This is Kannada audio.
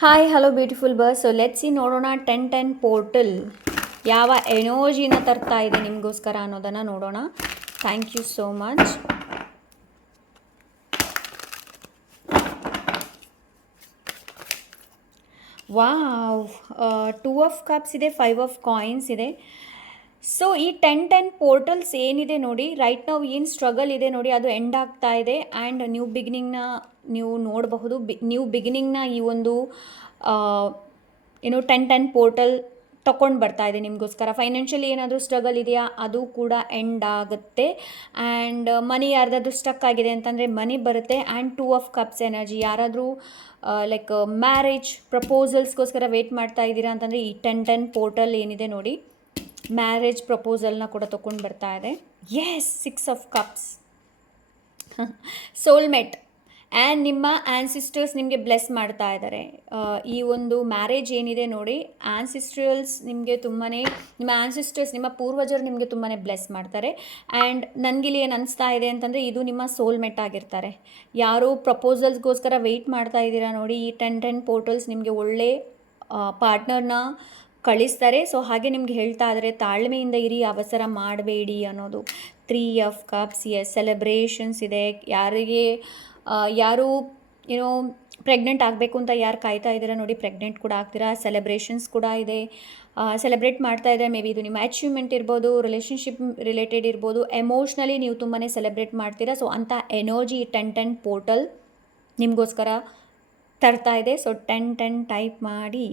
Hi hello beautiful birds. So let's see ನೋಡೋಣ 1010 ಪೋರ್ಟಲ್ ಯಾವ ಎನರ್ಜಿನ ತರ್ತಾ ಇದೆ ನಿಮಗೋಸ್ಕರ ಅನ್ನೋದನ್ನು ನೋಡೋಣ. Thank you so much. Wow, 2 of cups ಇದೆ, 5 ಆಫ್ ಕಾಯಿನ್ಸ್ ಇದೆ. ಸೊ ಈ 1010 ಪೋರ್ಟಲ್ಸ್ ಏನಿದೆ ನೋಡಿ, ರೈಟ್ ನಾವು ಏನು ಸ್ಟ್ರಗಲ್ ಇದೆ ನೋಡಿ ಅದು ಎಂಡ್ ಆಗ್ತಾ ಇದೆ. ಆ್ಯಂಡ್ ನ್ಯೂ ಬಿಗಿನಿಂಗ್ನ ನೀವು ನೋಡಬಹುದು. ನ್ಯೂ ಬಿಗಿನಿಂಗ್ನ ಈ ಒಂದು ಏನು 1010 ಪೋರ್ಟಲ್ ತಗೊಂಡು ಬರ್ತಾ ಇದೆ ನಿಮಗೋಸ್ಕರ. ಫೈನಾನ್ಷಿಯಲಿ ಏನಾದರೂ ಸ್ಟ್ರಗಲ್ ಇದೆಯಾ ಅದು ಕೂಡ ಎಂಡ್ ಆಗುತ್ತೆ. ಆ್ಯಂಡ್ ಮನಿ ಯಾರ್ದಾದ್ರೂ ಸ್ಟಕ್ ಆಗಿದೆ ಅಂತಂದರೆ ಮನಿ ಬರುತ್ತೆ. ಆ್ಯಂಡ್ 2 ಆಫ್ ಕಪ್ಸ್ ಎನರ್ಜಿ, ಯಾರಾದರೂ ಲೈಕ್ ಮ್ಯಾರೇಜ್ ಪ್ರಪೋಸಲ್ಸ್ಗೋಸ್ಕರ ವೇಟ್ ಮಾಡ್ತಾ ಇದ್ದೀರಾ ಅಂತಂದರೆ ಈ 1010 ಪೋರ್ಟಲ್ ಏನಿದೆ ನೋಡಿ ಮ್ಯಾರೇಜ್ ಪ್ರಪೋಸಲ್ನ ಕೂಡ ತೊಗೊಂಡು ಬರ್ತಾ ಇದೆ. Yes, 6 of cups, soulmate and ನಿಮ್ಮ ಆ್ಯನ್ಸಿಸ್ಟರ್ಸ್ ನಿಮಗೆ ಬ್ಲೆಸ್ ಮಾಡ್ತಾ ಇದ್ದಾರೆ. ಈ ಒಂದು ಮ್ಯಾರೇಜ್ ಏನಿದೆ ನೋಡಿ, ಆ್ಯನ್ಸಿಸ್ಟ್ರಿಯಲ್ಸ್ ನಿಮಗೆ ತುಂಬಾ, ನಿಮ್ಮ ಆ್ಯನ್ಸಿಸ್ಟರ್ಸ್ ನಿಮ್ಮ ಪೂರ್ವಜರು ನಿಮಗೆ ತುಂಬಾ ಬ್ಲೆಸ್ ಮಾಡ್ತಾರೆ. ಆ್ಯಂಡ್ ನನಗಿಲ್ಲಿ ಏನು ಅನಿಸ್ತಾ ಇದೆ ಅಂತಂದರೆ ಇದು ನಿಮ್ಮ ಸೋಲ್ಮೇಟ್ ಆಗಿರ್ತಾರೆ. ಯಾರು ಪ್ರಪೋಸಲ್ಸ್ಗೋಸ್ಕರ ವೆಯ್ಟ್ ಮಾಡ್ತಾ ಇದ್ದೀರಾ ನೋಡಿ, ಈ 1010 ಪೋರ್ಟಲ್ಸ್ ನಿಮಗೆ ಒಳ್ಳೆ ಪಾರ್ಟ್ನರ್ನ ಕಳಿಸ್ತಾರೆ. ಸೊ ಹಾಗೆ ನಿಮ್ಗೆ ಹೇಳ್ತಾ ಇದ್ದಾರೆ ತಾಳ್ಮೆಯಿಂದ ಇರಿ, ಅವಸರ ಮಾಡಬೇಡಿ ಅನ್ನೋದು. 3 ಆಫ್ ಕಪ್ಸ್, ಎಸ್, ಸೆಲೆಬ್ರೇಷನ್ಸ್ ಇದೆ. ಯಾರು ಏನೋ ಪ್ರೆಗ್ನೆಂಟ್ ಆಗಬೇಕು ಅಂತ ಯಾರು ಕಾಯ್ತಾ ಇದ್ದೀರಾ ನೋಡಿ, ಪ್ರೆಗ್ನೆಂಟ್ ಕೂಡ ಆಗ್ತೀರಾ. ಸೆಲೆಬ್ರೇಷನ್ಸ್ ಕೂಡ ಇದೆ, ಸೆಲೆಬ್ರೇಟ್ ಮಾಡ್ತಾ ಇದ್ದಾರೆ. ಮೇ ಬಿ ಇದು ನಿಮ್ಮ ಅಚೀವ್ಮೆಂಟ್ ಇರ್ಬೋದು, ರಿಲೇಷನ್ಶಿಪ್ ರಿಲೇಟೆಡ್ ಇರ್ಬೋದು, ಎಮೋಷ್ನಲಿ ನೀವು ತುಂಬಾ ಸೆಲೆಬ್ರೇಟ್ ಮಾಡ್ತೀರಾ. ಸೊ ಅಂಥ ಎನರ್ಜಿ 1010 ಪೋರ್ಟಲ್ ನಿಮಗೋಸ್ಕರ ತರ್ತಾ ಇದೆ. ಸೊ 1010 ಟೈಪ್ ಮಾಡಿ.